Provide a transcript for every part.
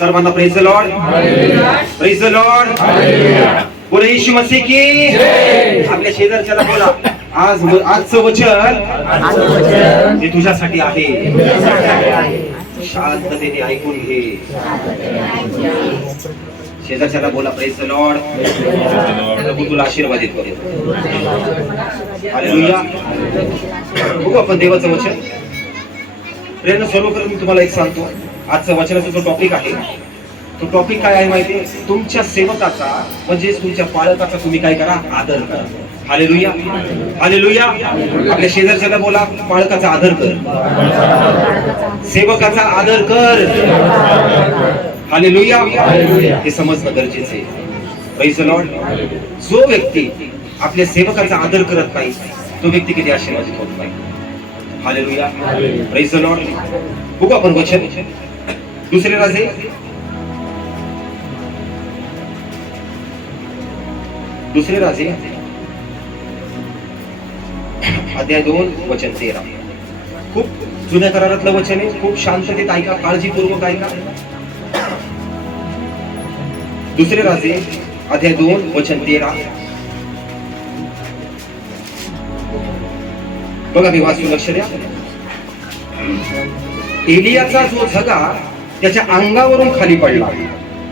सर्वांना praise Lord praise Lord बोला येशू मसी की? आपल्या शेजारच्याला बोला. आज आजचं वचन हे तुझ्यासाठी आहे. शांततेने ऐकून घे. शेजारच्याला बोला प्रेज लॉर्ड प्रभू तुला आशीर्वादित करेल हालेलुया बघू आपण देवाचं वचन. प्रेरणा सर्व करून तुम्हाला एक सांगतो. आजचा वचनाचा जो टॉपिक आहे तो टॉपिक काय आहे माहिती आहे? तुमच्या सेवकाचा म्हणजेच तुमच्या पालकाचा तुम्ही काय करा? आदर करा. हालेलुया हालेलुया आपल्या शेजारच्याला बोला पालकाचा आदर कर. सेवकाचा आदर कर. हालेलुया हे समजणं गरजेचं आहे. Lord. जो व्यक्ती आपल्या सेवकाचा आदर करत नाही तो व्यक्ती किती आशीर्वादित होत नाही. हालेलुया प्रेज द लॉर्ड बघू आपण वचन. दुसरे राजे दुसरे राजे अध्याय दोन वचन तेरा. खूप जुन्या करारातलं वचन आहे. खूप शांततेत ऐका काळजीपूर्वक ऐका. दुसरे राजे अध्याय दोन वचन तेरा. बघा मी वाचू लक्ष द्या. एलियाचा जो झगा त्याच्या अंगावरून खाली पडला.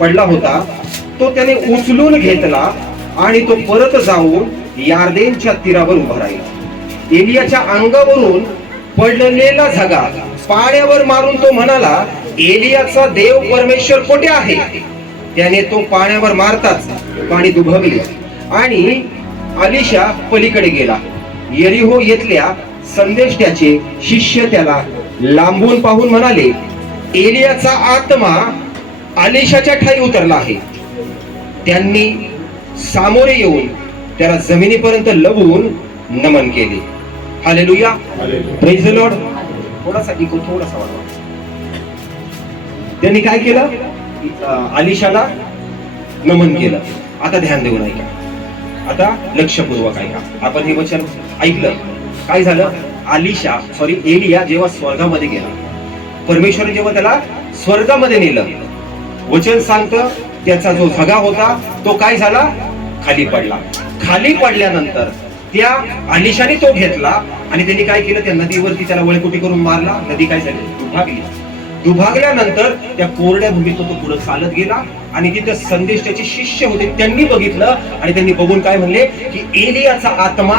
पडला होता. तो त्याने उचलून घेतला आणि तो परत जाऊन यार्देनच्या तीरावर उभा राहिला. एलियाच्या अंगावरून पडलेला झगा पाण्यावर मारून तो म्हणाला एलियाचा देव परमेश्वर कोठे आहे? त्याने तो पाण्यावर मारताच पाणी दुभवले आणि अलिशा पलीकडे गेला. यरिहो येथल्या संदेष्ट्याचे शिष्य त्याला लांबून पाहून म्हणाले एलियाचा आत्मा आलिशाच्या ठाई उतरला आहे. त्यांनी सामोरे येऊन त्याला जमिनीपर्यंत लवून नमन केले. प्रेज द लॉर्ड थोडासा इको थोडासा वाढवा. त्यांनी काय केलं? आलिशाला नमन केलं. आता ध्यान देऊन ऐका. आता लक्षपूर्वक ऐका. आपण हे वचन ऐकलं. काय झालं? आलिशा सॉरी एलिया जेव्हा स्वर्गामध्ये गेला परमेश्वर जेव्हा त्याला स्वर्गामध्ये नेलं वचन सांगतं त्याचा जो झगा होता तो काय झाला? खाली पडला. खाली पडल्यानंतर त्या आलिशाने तो घेतला आणि त्यांनी काय केलं? त्या नदीवरती त्याला वळकुटी करून मारला. नदी काय झाली? दुभागली. दुभागल्यानंतर त्या कोरड्या भूमीतून तो पुढे चालत गेला आणि तिथे संदेश त्याचे शिष्य होते. त्यांनी बघितलं आणि त्यांनी बघून काय म्हणले? की एलियाचा आत्मा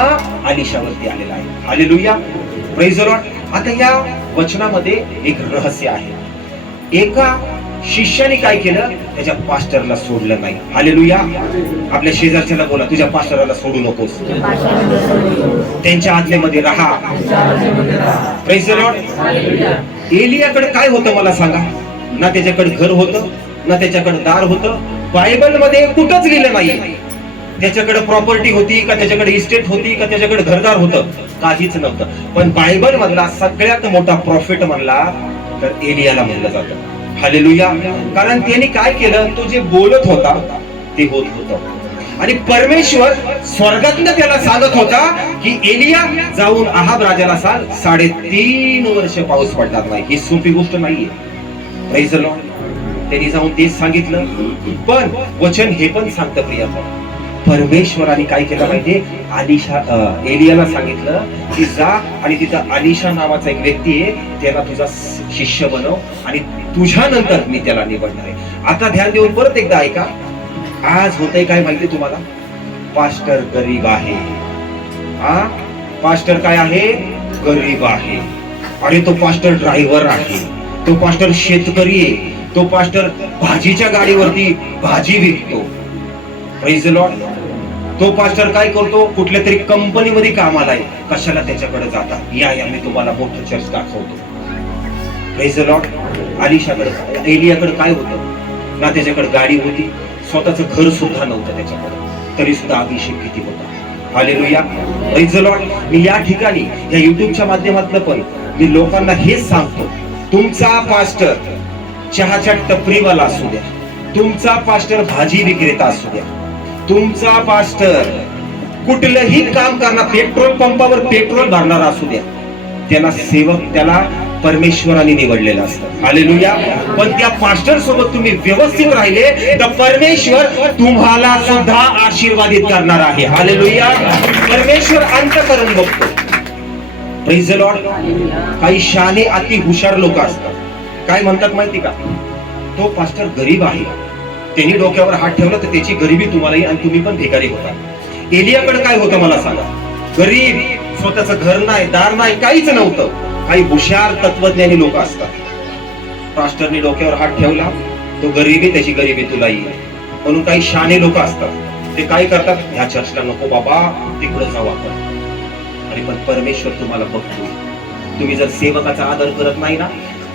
आलिशावरती आलेला आहे. आले प्रेज आता या वचनामध्ये एक रहस्य आहे. एका शिष्याने काय केलं? त्याच्या पास्टरला सोडलं नाही. हालेलुया. आपल्या शेजारच्याला बोला तुझ्या पास्टरला सोडू नकोस. त्यांच्या आदल्यामध्ये राहा. एलियाकडे काय होतं मला सांगा? ना त्याच्याकडे घर होतं ना त्याच्याकडे दार होतं. बायबलमध्ये कुठंच लिहिलं नाही. त्याच्याकडे प्रॉपर्टी होती का त्याच्याकडे इस्टेट होती का त्याच्याकडे घरदार होतं? काहीच नव्हतं. पण बायबल मधला सगळ्यात मोठा प्रॉफिट म्हणला तर एलियाला म्हणलं जातं. हालेलुया कारण त्यांनी काय केलं? तो जे बोलत होता ते होत होतं. आणि परमेश्वर स्वर्गातनं त्याला सांगत होता की एलिया जाऊन आहाब राजाला सांग. साडेतीन वर्ष पाऊस पडणार नाही. ही सोपी गोष्ट नाहीये. त्यांनी जाऊन तेच सांगितलं. पण वचन हे पण सांगतं प्रिया. परमेश्वराने काय केलं माहितीये? आलिशा एलियाला सांगितलं की जा आणि तिथं आलिशा नावाचा एक व्यक्ती आहे त्याला तुझा शिष्य बनव आणि तुझ्या नंतर मी त्याला निवडणार आहे. आता ध्यान देऊन परत एकदा ऐका. आज होतंय काय माहिती तुम्हाला? पास्टर गरीब आहे. हा पास्टर काय आहे? गरीब आहे. आणि तो पास्टर ड्रायव्हर आहे. तो पास्टर शेतकरी आहे. तो पास्टर भाजीच्या गाडीवरती भाजी विकतो. लॉर्ड तो पास्टर काय करतो? कुठल्या तरी कंपनीमध्ये कामाला आहे. कशाला त्याच्याकडे जाता या या मी तुम्हाला मोठं चर्च दाखवतो. लॉर्ड आलिशाकडे एलियाकडे काय होतं? ना त्याच्याकडे गाडी होती. स्वतःचं घर सुद्धा नव्हतं त्याच्याकडे. तरी सुद्धा अभिषेक किती होता? हालेलुया लॉर्ड मी या ठिकाणी या युट्यूबच्या माध्यमातून पण मी लोकांना हेच सांगतो. तुमचा पास्टर चहाच्या टपरीवाला असू द्या. तुमचा पास्टर भाजी विक्रेता असू द्या. तुमचा पास्टर कुठलंही काम करणार पेट्रोल पंपावर पेट्रोल भरणारा असू द्या. त्याला सेवक त्याला परमेश्वराने निवडलेलं असतं. हालेलुया. पण त्या पास्टर सोबत तुम्ही व्यवस्थित राहिले तर परमेश्वर तुम्हाला सुद्धा आशीर्वादित करणार आहे. हालेलुया. परमेश्वर अंत करून बघतो. लॉर्ड काही शाने अति हुशार लोक असतात. काय म्हणतात माहिती का? तो पास्टर गरीब आहे. त्यांनी डोक्यावर हात ठेवला तर त्याची गरिबी तुम्हाला आणि तुम्ही पण भिकारी होता. एलियाकडे काय होतं मला सांगा. गरीब स्वतःच घर नाही दार नाही काहीच नव्हतं. काही हुशार तत्वज्ञानी लोक असतात. पास्टरने डोक्यावर हात ठेवला तो गरिबी त्याची गरिबी तुला येईल. म्हणून काही शाने लोक असतात. ते काय करतात? ह्या चर्चला नको बाबा तिकडे जाऊ आपण. आणि पण परमेश्वर तुम्हाला बघतो तुम्ही जर सेवकाचा आदर करत नाही ना?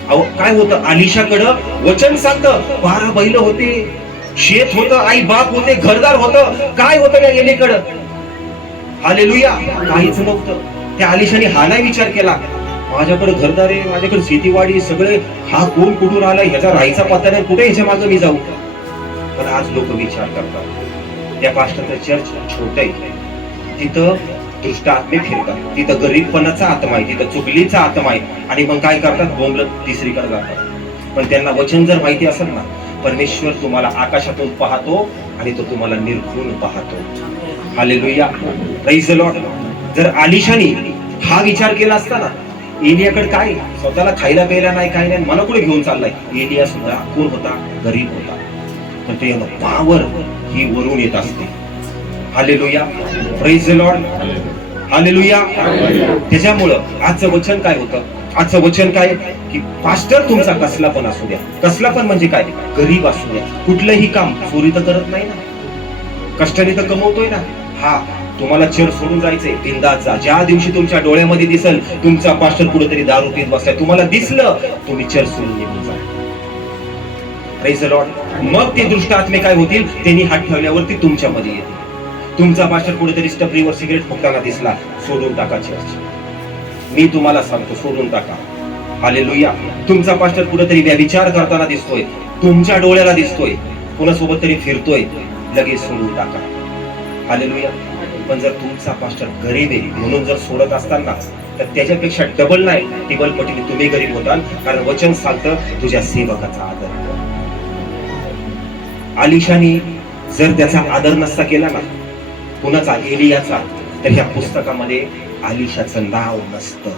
अहो काय होतं? आलिशाकडं वचन सांगतं. बारा बैल होते. शेत होतं आई बाप होते घरदार होतं. काय होतं या येणेकडं? हालेलुया. काहीच नव्हतं. त्या आलिशाने हा नाही विचार केला. माझ्याकडे घरदार आहे माझ्याकडे शेतीवाडी सगळे हा कोण कुठून आला ह्याचा राहायचा पत्ता नाही कुठे ह्याच्या मागे मी जाऊ? पण आज लोक विचार करतात. त्या पाष्टाचं चर्च छोट आहे तिथं दृष्ट आत्मे फिरतात. तिथं गरीबपणाचा आत्मा आहे तिथं चुकलीचा आत्मा आहे. आणि मग काय करतात? बोंबल तिसरीकडे जातात. पण त्यांना वचन जर माहिती असेल ना परमेश्वर तुम्हाला आकाशातून पाहतो आणि तो तुम्हाला निर्घुण पाहतो. हालेलुया प्రైज लॉर्ड जर आलिशानी हा विचार केला असता ना एलियाकडे काय? स्वतःला खायला प्यायला नाही काय नाही मला कुठे घेऊन चाललाय? एलिया सुद्धा कोण होता? गरीब होता. तर ते पावर ही वरून येत असते. हालेलुया प्రైज लॉर्ड हालेलुया त्याच्यामुळं आजचं वचन काय होतं? आजचं वचन काय? की पास्टर तुमचा कसला पण असू द्या. कसला पण म्हणजे काय? गरीब असू द्या. कुठलंही काम चोरी तर करत नाही ना. कष्टाने तर कमवतोय ना. हा तुम्हाला चर सोडून जायचंय. बिंदाचा ज्या दिवशी तुमच्या डोळ्यामध्ये दिसल तुमचा पास्टर कुठेतरी दारू पीत बसलाय. तुम्हाला दिसलं तुम्ही चर सोडून निघून जा. मग ते दृष्ट आत्मे काय होतील? त्यांनी हात ठेवल्यावरती तुमच्यामध्ये येतील. तुमचा पास्टर कुठेतरी स्टपरीवर सिगरेट फुकताना दिसला. सोडून टाका चर्च मी तुम्हाला सांगतो सोडून टाका. आले तुमचा पास्टर कुठेतरी व्यभिचार करताना दिसतोय. तुमच्या डोळ्याला दिसतोय. कुणासोबत तरी फिरतोय. लगेच सोडून टाका. आले पण जर तुमचा पास्टर गरीब आहे म्हणून जर सोडत असताना तर त्याच्यापेक्षा डबल नाही. टेबल पटीने तुम्ही गरीब होताल कारण वचन सांगतं तुझ्या सेवकाचा आदर कर. आलिशाने जर त्याचा आदर नसता केला ना कुणाचा? एलियाचा. तर ह्या पुस्तकामध्ये आलिशाचं नाव नसतं.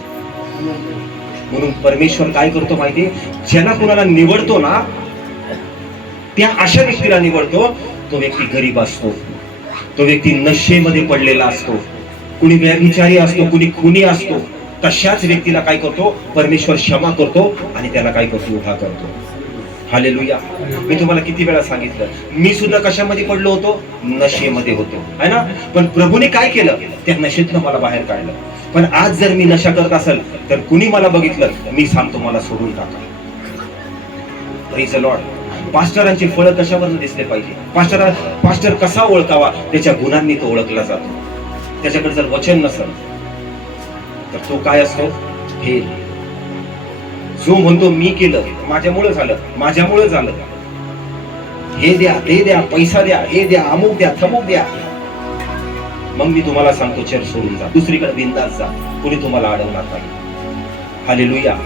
म्हणून परमेश्वर काय करतो माहितीये ज्यांना कुणाला निवडतो ना त्या अशा व्यक्तीला निवडतो तो व्यक्ती गरीब असतो. तो व्यक्ती नशेमध्ये पडलेला असतो. कुणी व्यभिचारी असतो कुणी खुनी असतो. तशाच व्यक्तीला काय करतो? परमेश्वर क्षमा करतो आणि त्याला काय करतो? उभा करतो. हालेलुया. मी तुम्हाला किती वेळा सांगितलं मी सुद्धा कशामध्ये पडलो होतो? नशेमध्ये होतो. है ना? पण प्रभूने काय केलं? त्या नशेतनं मला बाहेर काढलं. पण आज जर मी नशा करत असेल तर कुणी मला बघितलं? मी सांगतो मला सोडून टाका. लॉर्ड पास्टरांची फळं कशावर दिसले पाहिजे? पास्टर पास्टर कसा ओळखावा? त्याच्या गुणांनी तो ओळखला जातो. त्याच्याकडे जर वचन नसेल तर तो काय असतो? हे जो म्हणतो मी केलं माझ्यामुळे झालं माझ्यामुळे झालं. हे द्या ते द्या पैसा द्या हे द्या अमुक द्या थमुक द्या. मग मी तुम्हाला सांगतो चर सोडून जा. दुसरीकडे बिंदास जा. कुणी तुम्हाला अडवणार नाही. हालेलुया.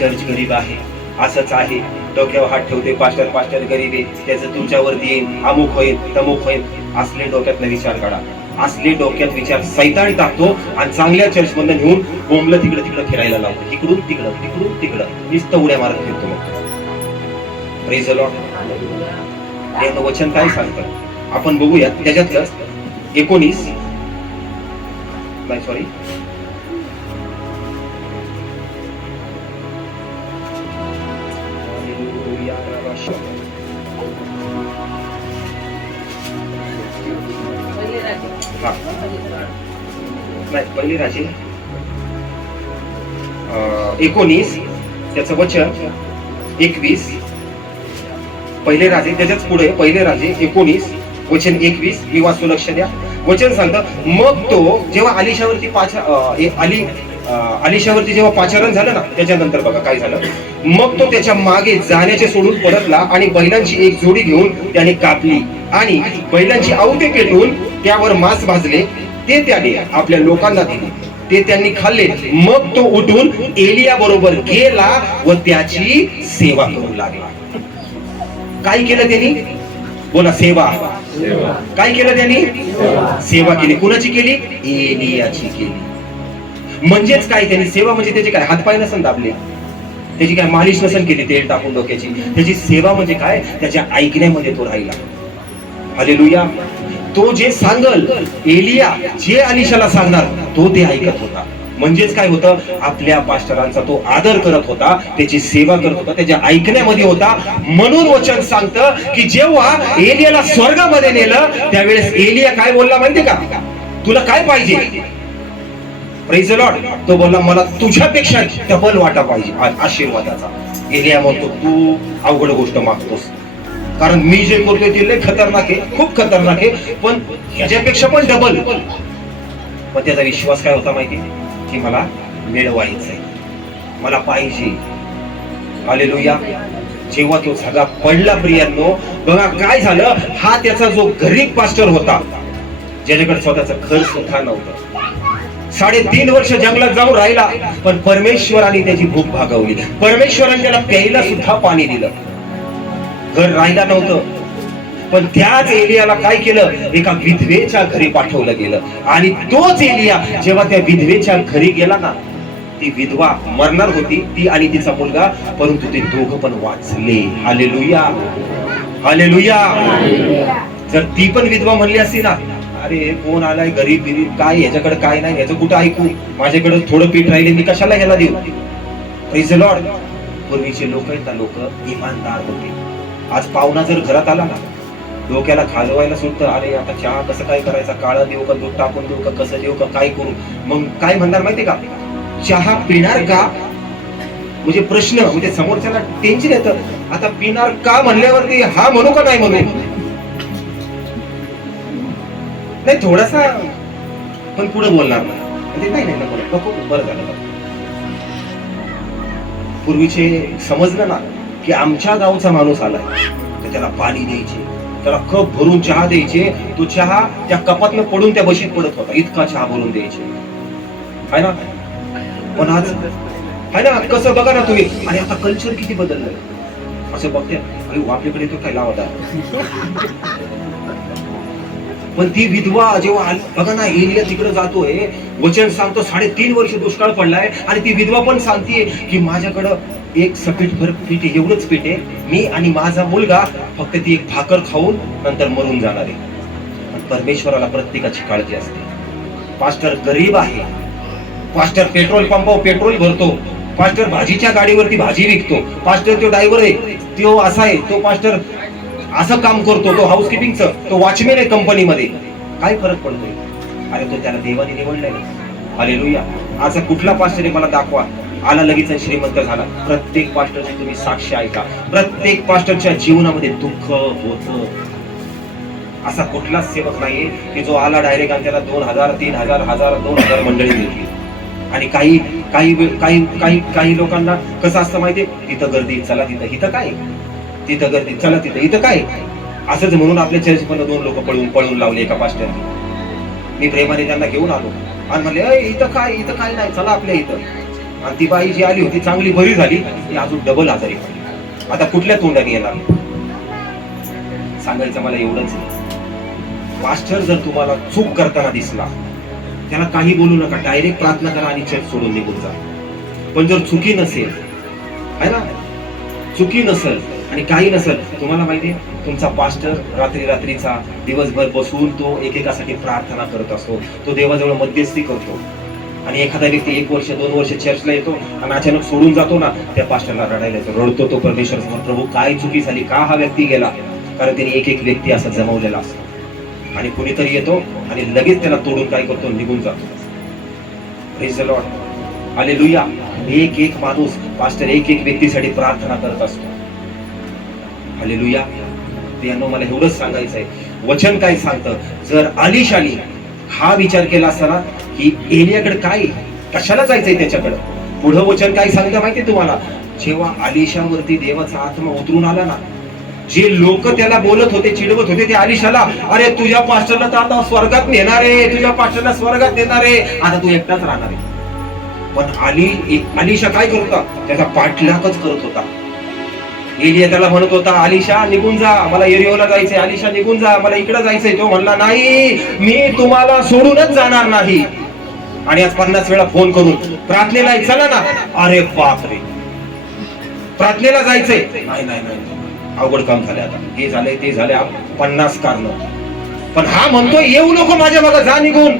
चर्च गरीब आहे. असंच आहे. डोक्यावर हात ठेवते पास्टर पास्टर गरीब आहे. त्याचं तुमच्यावरती येईल अमुक होईल तमुक होईल. असले डोक्यातला विचार काढा. असले डोक्यात विचार सैताळी टाकतो आणि चांगल्या चर्च घेऊन बोंबलं तिकडं तिकडं फिरायला लावतो. इकडून तिकडं तिकडून तिकडं. नुसतं उड्या मारत फिरतो मग. प्रेज लॉट यानं वचन काय सांगतं? आपण बघूया त्याच्यातलं एकोणीस. नाही सॉरी हा पहिली राशी एकोणीस त्याचं वचन एकवीस. पहिले राजे त्याच्याच पुढे पहिले राजे एकोणीस वचन एकवीस. मी वाचतो लक्ष द्या. वचन सांगतं मग तो जेव्हा आलिशावरती पाच अली आली आलिशावरती जेव्हा पाचारण झालं ना त्याच्यानंतर बघा काय झालं. मग तो त्याच्यामागे जाण्याचे सोडून परतला आणि बैलांची एक जोडी घेऊन त्याने कापली. आणि बैलांची आवटे पेटून त्यावर मांस भाजले. ते त्याने आपल्या लोकांना दिले. ते त्यांनी खाल्ले. मग तो उठून एलिया बरोबर गेला व त्याची सेवा करू लागला. काय केलं त्यांनी? बोला सेवा. काय केलं त्यांनी? सेवा केली. कुणाची केली? एलियाची केली. म्हणजेच काय त्यांनी? सेवा म्हणजे त्याचे काय? हातपाय नसन दाबले. त्याची काय मालिश नसन केली तेल टाकून डोक्याची? त्याची सेवा म्हणजे काय? त्याच्या ऐकण्यामध्ये तो राहिला. हालेलुया. तो जे सांगल एलिया जे अलिशाला सांगणार तो ते ऐकत होता. म्हणजेच काय होतं? आपल्या पास्टरांचा तो आदर करत होता त्याची सेवा करत होता त्याच्या ऐकण्यामध्ये होता. म्हणून वचन सांगतं की जेव्हा एलियाला स्वर्गामध्ये नेलं त्यावेळेस एलिया काय बोलला माहितीये का? तुला काय पाहिजे? प्रेज लॉर्ड तो बोलला मला तुझ्यापेक्षा डबल वाटा पाहिजे. आशीर्वादाचा. एलिया म्हणतो तू अवघड गोष्ट मागतोस. कारण मी जे करतोय ते लय खतरनाक आहे खूप खतरनाक आहे पण ह्याच्यापेक्षा पण डबल पण त्याचा विश्वास काय होता माहिती? की मला मिळवायचंय. मला पाहिजे. आलेलुया जेव्हा तो सगळा पडला प्रियांनो बघा काय झालं? हा त्याचा जो गरीब पास्टर होता ज्याच्याकडे स्वतःचा घर सुद्धा नव्हतं. साडेतीन वर्ष जंगलात जाऊन राहिला पण परमेश्वराने त्याची भूक भागवली. परमेश्वराने त्याला प्यायला सुद्धा पाणी दिलं. घर राहिला नव्हतं. पण त्याच एलियाला काय केलं? एका विधवेच्या घरी पाठवलं गेलं. आणि तोच एलिया जेव्हा त्या विधवेच्या घरी गेला ना ती विधवा मरणार होती ती आणि तिचा मुलगा परंतु ते दोघं पण वाचले. हालेलुया. हालेलुया. जर ती पण विधवा म्हणली असती ना अरे कोण आलाय गरीब बिरीब? काय? याच्याकडे काय नाही? याचं कुठं ऐकू? माझ्याकडे थोडं पीठ राहिले मी कशाला ह्याला देऊ? लॉर्ड पूर्वीचे लोक आहेत ना लोक इमानदार होते. आज पाहुणा जर घरात आला ना डोक्याला खाजवायला सुटतं अरे आता चहा कसं काय करायचा काळा देऊ का दूध टाकून देऊ का कसं देऊ का काय करू? मग काय म्हणणार माहितीये का? चहा पिणार का? म्हणजे प्रश्न म्हणजे समोरच्याला टेन्शन येतं. आता पिणार का म्हणल्यावरती हा म्हणू का नाही म्हणू? नाही थोडासा पण पुढे बोलणार नाही म्हणजे नाही नाही नको बरं झालं. पूर्वीचे समजलं ना. की आमच्या गावचा माणूस आलाय. तर त्याला पाणी द्यायचे त्याला कप भरून चहा द्यायचे तो चहा त्या कपातनं पडून त्या बशीत पडत होता. इतका चहा भरून द्यायचे. आहे ना? पण आज आहे ना? कसं बघा ना तुम्ही. आणि आता कल्चर किती बदललं असं बघते. अरे आपल्याकडे तो काय लावता? पण ती विधवा जेव्हा बघा ना एरिया तिकडे जातोय. वचन सांगतो साडेतीन वर्ष दुष्काळ पडलाय. आणि ती विधवा पण सांगते की माझ्याकडं एक सपीट भर पीठ एवढंच पीठ आहे. मी आणि माझा मुलगा फक्त ती एक भाकर खाऊन नंतर मरून जाणार आहे. परमेश्वराला प्रत्येकाची काळजी असते. पास्टर गरीब आहे. पास्टर पेट्रोल पंपावर पेट्रोल भरतो. पास्टर भाजीच्या गाडीवरती भाजी विकतो. पास्टर तो ड्रायव्हर आहे तो असा आहे तो पास्टर असं काम करतो तो हाऊसकीपिंगचं तो वॉचमॅन आहे कंपनीमध्ये काय फरक पडतोय? अरे तो त्याला देवाने निवडलाय लुया असा कुठला पास्टर आहे मला दाखवा. आला लगेच श्रीमंत झाला. प्रत्येक पास्टरची तुम्ही साक्षी ऐका. प्रत्येक पास्टरच्या जीवनामध्ये दुःख होत. असा कुठलाच सेवक नाहीये की जो आला डायरेक्ट आणि त्याला दोन हजार तीन हजार हजार दोन हजार मंडळी मिळतील. आणि काही काही काही काही काही लोकांना कसं असतं माहितीये? तिथं गर्दी चला तिथं. इथं काय? तिथं गर्दी चला तिथं. इथं काय? असंच म्हणून आपल्या चर्च पण दोन लोक पळून पळून लावले एका पास्टरने. मी प्रेमाने त्यांना घेऊन आलो. आणि म्हणले "अय, इथं काय? इथं काय नाही. चला आपल्या इथं. आणि ती बाई जी आली होती चांगली बरी झाली ती अजून डबल आजारी पडली. आता कुठल्या तोंडाने येणार? सांगायचं मला एवढंच मास्टर जर तुम्हाला चूक करताना दिसला त्याला काही बोलू नका डायरेक्ट प्रार्थना करा आणि चर्च सोडून निघून जा. पण जर चुकी नसेल आहे ना? चुकी नसेल आणि काही नसेल तुम्हाला माहितीये तुमचा पास्टर रात्री रात्रीचा दिवसभर बसून तो एकेकासाठी प्रार्थना करत असतो तो देवाजवळ मध्यस्थी करतो. आणि एखादा व्यक्ती एक वर्ष दोन वर्ष चर्चला येतो आणि अचानक सोडून जातो ना त्या पास्टरला रडायला येतो. रडतो तो परमेश्वर समोर प्रभू काय चुकी झाली? का हा व्यक्ती गेला? कारण त्यांनी एक एक व्यक्ती असा जमवलेला असतो. आणि कुणीतरी येतो आणि लगेच त्याला तोडून काय करतो? निघून जातो. आले लुया एक एक माणूस पास्टर एक एक व्यक्तीसाठी प्रार्थना करत असतो. आले लुया त्यांना मला एवढंच सांगायचं आहे वचन काय सांगतं? जर आलिशाली हा विचार केला असताना की एलियाकडे काय कशाला जायचंय त्याच्याकडे? पुढं वचन काय सांगतं माहितीये तुम्हाला? जेव्हा आलिशावरती देवाचा आत्मा उतरून आला ना जे लोक त्याला बोलत होते चिडवत होते ते आलिशाला अरे तुझ्या पास्टरला तर आता स्वर्गात नेणार आहे तुझ्या पास्टरला स्वर्गात नेणार आहे. आता तू एकटाच राहणार आहे. पण आली आलिशा काय करत होता? त्याचा पाठलागच करत होता. एलिया त्याला म्हणत होता आलिशा निघून जा मला एरिओला जायचंय. आलिशा निघून जा मला इकडे जायचंय. तो म्हणला नाही मी तुम्हाला सोडूनच जाणार नाही. आणि आज पन्नास वेळा फोन करून प्रार्थनेला चला ना. अरे बापरे. प्रार्थनेला जायचंय. नाही नाही नाही. अवघड काम झाले आता. हे झालंय ते झालंय. पन्नास कारण पण हा म्हणतोय येऊ नको माझ्या मागे जा निघून.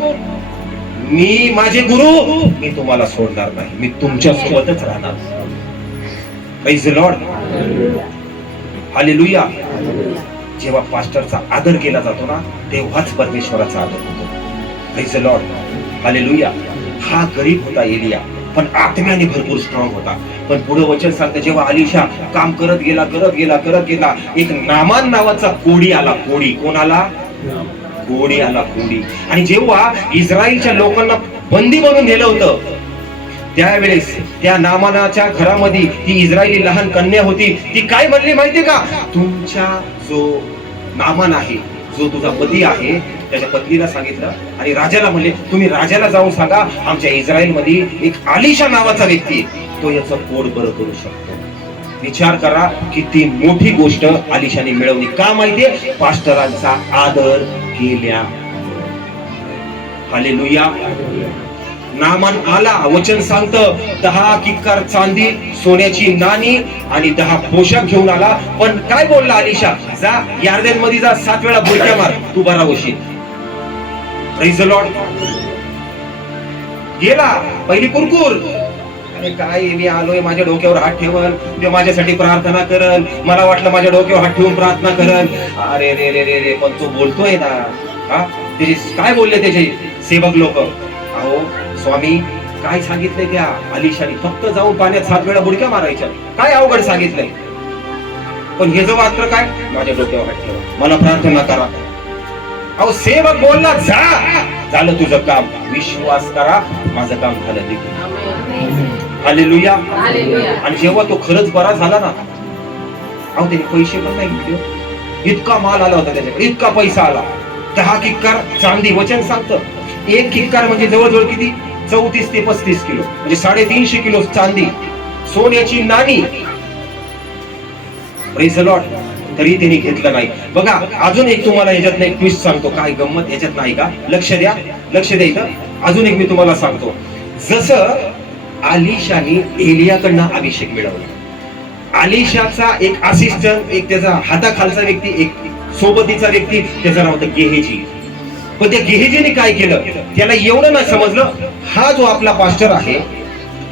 मी माझे गुरु मी तुम्हाला सोडणार नाही. मी तुमच्या सोबतच राहणार. Praise लॉर्ड आले लुया जेव्हा पास्टरचा आदर केला जातो ना तेव्हाच परमेश्वराचा आदर होतो. Praise लॉर्ड हालेलुया हा गरीब होता एलिया पण आत्म्याने भरपूर स्ट्रॉंग होता. पण पुढे वचन सांगतं जेव्हा अलिशा काम करत गेला करत गेला करत गेला एक नामान नावाचा कोडी आला कोडी. कोण आला कोडी आला कोडी. आणि जेव्हा इस्रायलच्या लोकांना बंदी बनून नेलं होतं त्यावेळेस त्या नामानाच्या घरामध्ये ती इस्रायली लहान कन्या होती. ती काय म्हणली माहितीये का? तुमच्या जो नामान आहे जो तुझा पती आहे त्याच्या पत्नीला सांगितलं आणि राजाला म्हणले तुम्ही राजाला जाऊन सांगा आमच्या इस्रायलमध्ये एक आलिशा नावाचा व्यक्ती तो याचं पोट बरं करू शकतो. विचार करा किती मोठी गोष्ट आलिशाने मिळवली. का माहितीये पास्टरांचा आदर केल्या हालेलुया. नामान आला. वचन सांगतं दहा किक्कार चांदी सोन्याची नाणी आणि दहा पोशाख घेऊन आला. पण काय बोलला अलिशा? जा यार्देन मध्ये जा सात वेळा बुरक्या मार. तू बरा होशील. लॉर्ड गेला. पहिली कुरकुर. अरे काय मी आलोय माझ्या डोक्यावर हात ठेवल. ते माझ्यासाठी प्रार्थना करल. मला वाटलं माझ्या डोक्यावर हात ठेवून प्रार्थना करल. अरे रे रे रे रे पण तो बोलतोय ना. हा? त्याचे काय बोलले त्याचे? सेवक लोक. अहो स्वामी काय सांगितलंय त्या अलिशाने फक्त जाऊन पाण्यात सात वेळा बुडक्या मारायच्या. काय अवघड सांगितलंय? पण हे जो मात्र काय? माझ्या डोक्यावर ठेवा. मला प्रार्थना करा. अहो सेवक बोलला जा. झालं तुझं काम. विश्वास करा माझं काम झालं निघून हालेलुया. आणि जेव्हा तो खरंच बरा झाला ना अहो त्याने पैसे पण नाही घेतले. इतका माल आला होता त्याच्याकडे. इतका पैसा आला. दहा किक्कार चांदी वचन सांगतं. एक किक्कार म्हणजे जवळजवळ किती? चौतीस ते पस्तीस किलो. म्हणजे साडेतीनशे किलो चांदी. सोन्याची नाणी. तरी तिने घेतलं नाही. बघा अजून एक तुम्हाला याच्यात एक ट्विस्ट सांगतो. काय गंमत याच्यात नाही का? लक्ष द्या. लक्ष द्या इथं. अजून एक मी तुम्हाला सांगतो. जसं आलिशाने एलियाकडनं अभिषेक मिळवला. आलिशाचा एक असिस्टंट एक त्याचा हाताखालचा व्यक्ती एक सोबतीचा व्यक्ती त्याचं नाव होतं गेहेजी. पण त्या गेहेजीने काय केलं? त्याला एवढं नाही समजलं हा जो आपला पास्टर आहे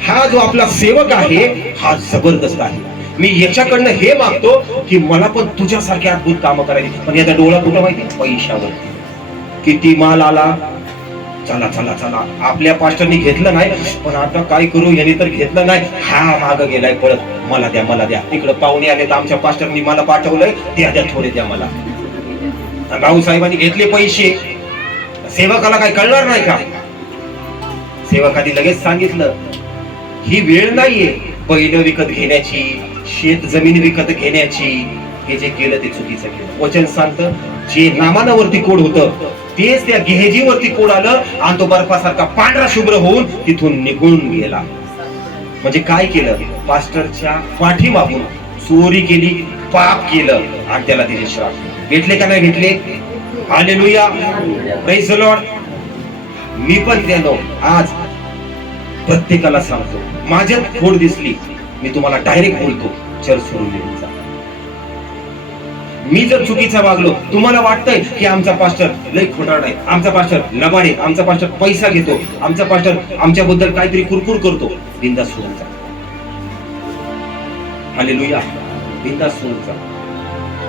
हा जो आपला सेवक आहे हा जबरदस्त आहे. मी याच्याकडनं हे मागतो की मला पण तुझ्यासारखे अद्भुत कामं करायची. पण याचा डोळा कुठं माहिती? पैशावरती. किती माल आला? चला चला चला. आपल्या पास्टरनी घेतलं नाही पण आता काय करू? यांनी तर घेतलं नाही. हा माग गेलाय पळत. मला द्या मला द्या. तिकडं पाहुणे आले तर आमच्या पास्टरनी मला पाठवलंय. द्या द्या थोडे द्या मला. भाऊसाहेबांनी घेतले पैसे. सेवकाला काय कळणार नाही का? सेवकाने लगेच सांगितलं ही वेळ नाहीये बैल विकत घेण्याची शेत जमीन विकत घेण्याची. हे जे केलं ते चुकीचं केलं. वचन सांगतं जे नामानावरती कोड होतं तेच त्या गेहेजीवरती कोड आलं आणि तो बर्फासारखा पांढरा शुभ्र होऊन तिथून निघून गेला. म्हणजे काय केलं? पास्टरच्या पाठीमागून चोरी केली पाप केलं आणि त्याला तिचे श्राप. भेटले का नाही भेटले? हालेलुया. प्रेज लॉर्ड मी पण त्यानो आज प्रत्येकाला सांगतो. माझ्यात खोड दिसली. मी तुम्हाला डायरेक्ट बोलतो. चर्च सोडून देऊन जा. मी जर चुकीचा वागलो तुम्हाला वाटतंय की आमचा पास्टर लय खोटाड आहे. आमचा पास्टर लबाड आहे. आमचा पास्टर पैसा घेतो. आमचा पास्टर आमच्याबद्दल काहीतरी कुरकुर करतो. बिंदास सोडून जा. हालेलुया. बिंदा सोडून जा.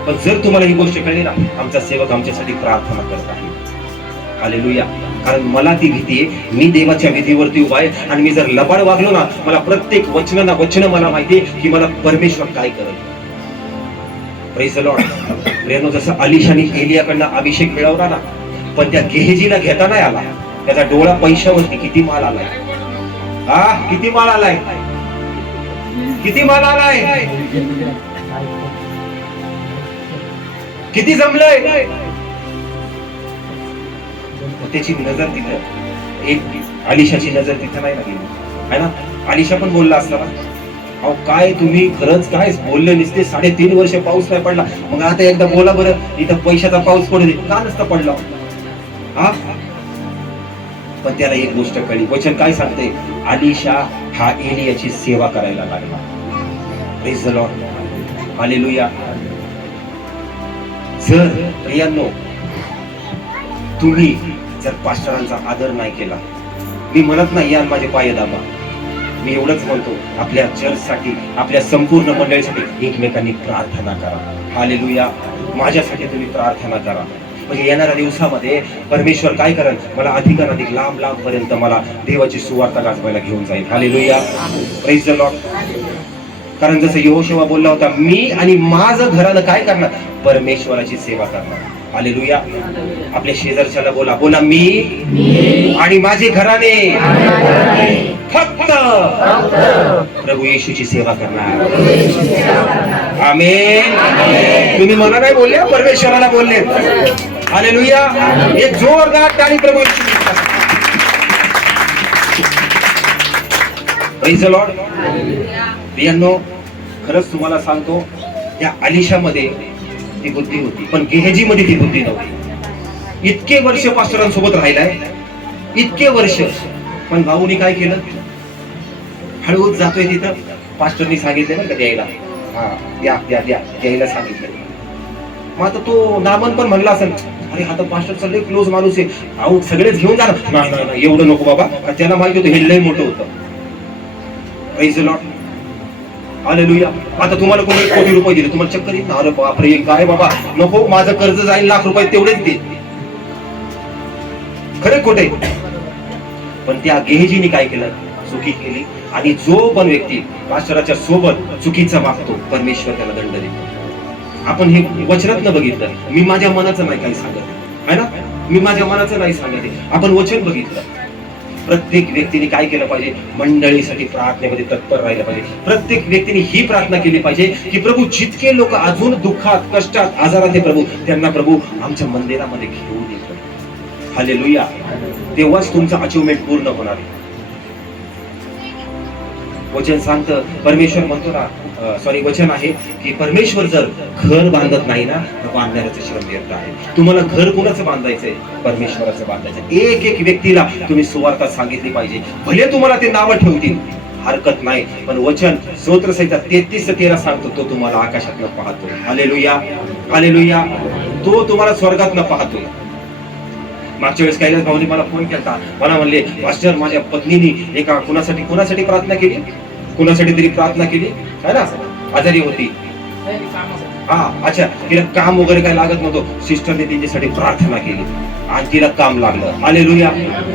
पण जर तुम्हाला ही गोष्ट कळली ना आमचा सेवक आमच्यासाठी प्रार्थना करत आहे. आलेलुया कारण मला ती भीती आहे. मी देवाच्या विधीवरती उभा आहे आणि मी जर लबाड वागलो ना मला प्रत्येक वचन ना वचन मला माहिती आहे की मला परमेश्वर काय करत जसं अलिशाने एलियाकडनं अभिषेक मिळवला ना पण त्या गेहेजीला घेता नाही आला. त्याचा डोळा पैशावरती किती माल आलाय. हा किती माल आलाय. किती माल आलाय. किती जमलंय? त्याची नजर तिथं. एक आलिशाची नजर तिथं नाही लागली. है ना? आलिशा पण बोलला असता ना. अहो काय तुम्ही खरंच काय बोलले नसते? साडेतीन वर्ष पाऊस नाही पडला. मग आता एकदा बोला बरं. इथं पैशाचा पाऊस पडू दे. का नसता पडला? हा? पण त्याला एक गोष्ट कळली. वचन काय सांगते? आलिशा हा एलियाची सेवा करायला लागला. Praise the Lord. जर प्रियांनो तुम्ही जर पास्टरांचा आदर नाही केला मी म्हणत नाही या माझे पाय दाबा मी एवढंच म्हणतो आपल्या चर्चसाठी आपल्या संपूर्ण मंडळीसाठी एकमेकांनी प्रार्थना करा. हालेलुया. माझ्यासाठी तुम्ही प्रार्थना करा. म्हणजे येणाऱ्या दिवसामध्ये परमेश्वर काय करेल? मला अधिकार अधिक लांब लांब पर्यंत मला देवाची सुवार्ता गाजवायला घेऊन जाईल. हालेलुया. प्रेज द लॉर्ड कारण जसं यहोशिवा बोलला होता मी आणि माझं घरानं काय करणार? परमेश्वराची सेवा करणार. हालेलुया. आपल्या शेजारच्याला बोला. बोला मी आणि माझे घराने फक्त प्रभू येशूची सेवा करणार. आमेन. तुम्ही मला नाही बोलले परमेश्वराला बोलले. हालेलुया. एक जोरदार टाळी प्रभू येशू Praise the प्रियांनो खरंच तुम्हाला सांगतो या आलिशामध्ये ती बुद्धी होती. पण गेहेजी मध्ये ती बुद्धी नव्हती. इतके वर्ष पास्टरांसोबत राहिलाय इतके वर्ष. पण भाऊनी काय केलं? हळूच जातोय तिथं. पास्टरनी सांगितलं ना का द्यायला. हा द्या द्या द्या. द्यायला सांगितलं मग आता तो नामन पण म्हणला असेल अरे हा तर पास्टर सगळे क्लोज माणूस आहे. आऊट सगळेच घेऊन जा ना." नाही एवढं नको बाबा. त्याला माहिती होतं हे लय मोठं होतं. Praise lot Lord. हालेलुया आता तुम्हाला कोणी कोटी रुपये दिले तुम्हाला चक्कर येत ना अरे बापरे एक काय बाबा. नको माझं कर्ज जाईल लाख रुपये तेवढेच दे. खरे खोटे पण त्या गेहजीने काय केलं? चुकी केली. आणि जो पण व्यक्ती पाश्चराच्या सोबत चुकीचा वागतो परमेश्वर त्याला दंड देतो. आपण हे वचनात बघितलं. मी माझ्या मनाचं नाही काही सांगत. आहे ना? मी माझ्या मनाचं नाही सांगत. आहे. आपण वचन बघितलं. प्रत्येक व्यक्तीने काय केलं पाहिजे? मंडळीसाठी प्रार्थनेमध्ये तत्पर राहिलं पाहिजे. प्रत्येक व्यक्तीने ही प्रार्थना केली पाहिजे की प्रभू जितके लोक अजून दुःखात कष्टात आजारात आहे प्रभू त्यांना प्रभू आमच्या मंदिरामध्ये घेऊन येतो हालेलुया तेव्हाच तुमचं अचिव्हमेंट पूर्ण होणार आहे. वचन सांगतं परमेश्वर म्हणतो ना सॉरी वचन आहे की परमेश्वर जर घर बांधत नाही ना तर बांधणाऱ्याचं श्रम व्यर्थ आहे. तुम्हाला घर कुणाचं बांधायचंय? परमेश्वराचं बांधायचं एक एक व्यक्तीला तुम्ही सुवार्ता सांगितली पाहिजे. भले तुम्हाला ते नावं ठेवतील. हरकत नाही. पण वचन स्तोत्रसहिता तेहतीस तेरा सांगतो तो तुम्हाला आकाशातनं पाहतो. आलेलुया आलेलुया तो तुम्हाला स्वर्गातनं पाहतो. मागच्या वेळेस कैलास भाऊनी मला फोन केला मला म्हणले मास्टर माझ्या पत्नीनी एका कुणासाठी कुणासाठी प्रार्थना केली? कुणासाठी तरी प्रार्थना केली? है ना आजारी होती. हा अच्छा. तिला काम वगैरे काय लागत नव्हतं. सिस्टरने तिच्यासाठी प्रार्थना केली. आणि तिला काम लागलं. आले लुया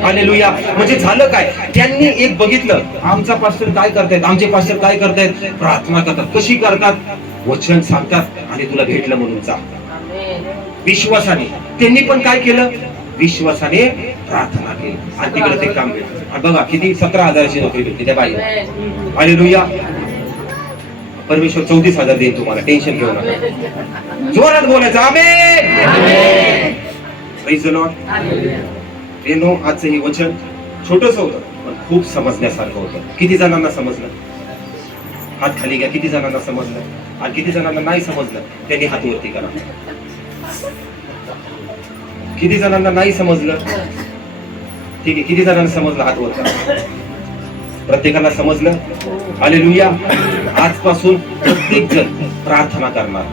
आले लुया म्हणजे झालं काय? त्यांनी एक बघितलं. आमचा पास्टर काय करतायत? आमचे पास्टर काय करतायत? प्रार्थना करतात. कशी करतात? वचन सांगतात. आणि तुला भेटलं म्हणून जा. विश्वासाने. त्यांनी पण काय केलं? विश्वासाने प्रार्थना केली. आणि तिकडे ते काम केलं. बघा किती सतरा हजाराची नोकरी भेटली त्या बाई आणि लुया परमेश्वर चौतीस हजार देईल तुम्हाला. टेन्शन घेऊ नका. जोरात बोलायचं. Praise the Lord. रेनो आजचं हे वचन छोटस होतं पण खूप समजण्यासारखं होतं. किती जणांना समजलं? हात खाली घ्या. किती जणांना समजलं? आणि किती जणांना नाही समजलं? त्यांनी हात वरती करा. किती जणांना नाही समजलं? ठीक आहे. किती जणांना समजलं हात वरचा? प्रत्येकाला समजलं? लुया आजपासून प्रत्येक जण प्रार्थना करणार.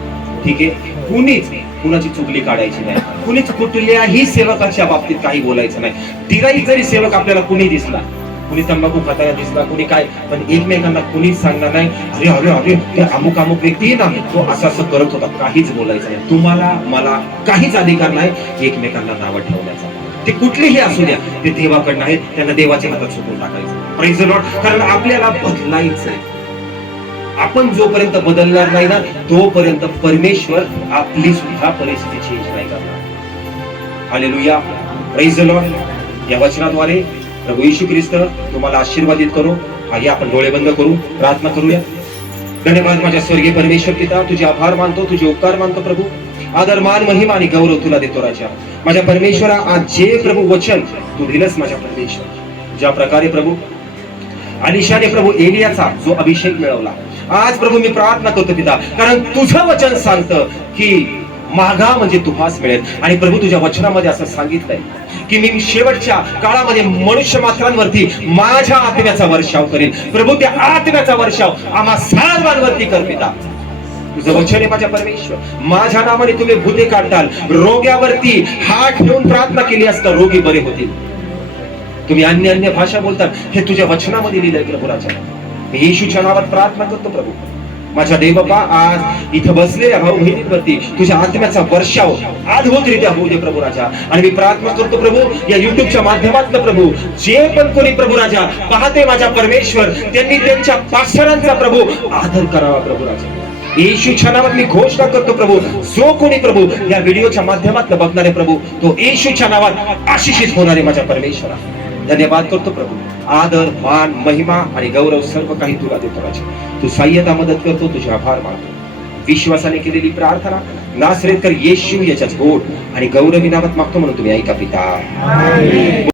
ठीक आहे? कुणीच कुणाची चुकली काढायची नाही. कुणीच कुठल्याही सेवकाच्या बाबतीत काही बोलायचं नाही. तिराही जरी सेवक आपल्याला कुणी दिसला कुणी तंबाखू खाताना दिसला कुणी काय पण एकमेकांना कुणीच सांगणार नाही अरे अरे अरे ते अमुक अमुक व्यक्ती आहे ना तो असं असं करत होता. काहीच बोलायचं नाही. तुम्हाला मला काहीच अधिकार नाही एकमेकांना नावं ठेवण्याचा. ते कुठलेही असू द्या ते देवाकडनं आहेत त्यांना देवाच्या हातात सोडून टाकायचं. कारण आपल्याला बदलायचंय. आपण जोपर्यंत बदलणार नाही ना तोपर्यंत परमेश्वर आपली सुद्धा परिस्थिती चेंज नाही करणार. हालेलुया प्रेज द लॉर्ड या वचनाद्वारे प्रभू येशू ख्रिस्त तुम्हाला आशीर्वादित करू. आगे आपण डोळे बंद करू प्रार्थना करूया. धन्यवाद माझ्या स्वर्गीय परमेश्वर पिता तुझे आभार मानतो तुझे उपकार मानतो प्रभू. आदर मान महिमा आणि गौरव तुला देतो राजा. माझ्या परमेश्वरा आज जे प्रभू वचन तू दिलंस माझ्या परमेश्वर. ज्या प्रकारे प्रभू अलिशाने प्रभू एलियाचा जो अभिषेक मिळवला आज प्रभू मी प्रार्थना करतो पिता कारण तुझं वचन सांगतं की मागा म्हणजे तुफास मिळेल. आणि प्रभू तुझ्या वचनामध्ये असं सांगितलंय की मी शेवटच्या काळामध्ये मनुष्य मात्रांवरती माझ्या आत्म्याचा वर्षाव करेन. प्रभू त्या आत्म्याचा वर्षाव आम्हा सर्वांवरती कर पिता. वचन आहे माझ्या परमेश्वर माझ्या नावाने तुम्ही भूते काढताल. रोग्यावरती हात ठेवून प्रार्थना केली असता रोगी बरे होतील. तुम्ही अन्य अन्य भाषा बोलतात. हे तुझ्या वचनामध्ये लिहिलंय प्रभू राजा मी येशूच्या नावात प्रार्थना करतो प्रभू. माझ्या देवबापा आज इथं बसलेल्या भाऊ बहिणींवरती तुझ्या आत्म्याचा वर्षाव अद्भुतरित्या होऊ दे प्रभू राजा. आणि मी प्रार्थना करतो प्रभू या युट्यूबच्या माध्यमातलं प्रभू जे पण कोणी प्रभू राजा पाहते माझ्या परमेश्वर त्यांनी त्यांच्या पाक्षरांचा प्रभू आदर करावा प्रभू राजा. येशूच्या नावात मी घोषणा करतो प्रभू. जो कोणी प्रभू या व्हिडिओच्या माध्यमात बघणारे प्रभू तो येशूच्या नावात आशिषित होणारे माझ्या परमेश्वरा. धन्यवाद करतो प्रभू. आदर मान महिमा आणि गौरव सर्व काही तुला देतो राजा. तू सहाय्यता मदत करतो तुझे आभार मानतो. विश्वासाने केलेली प्रार्थना नासरेकर येशू याच्याच गोड आणि गौरवी नावात मागतो म्हणून तुम्ही ऐका पिता.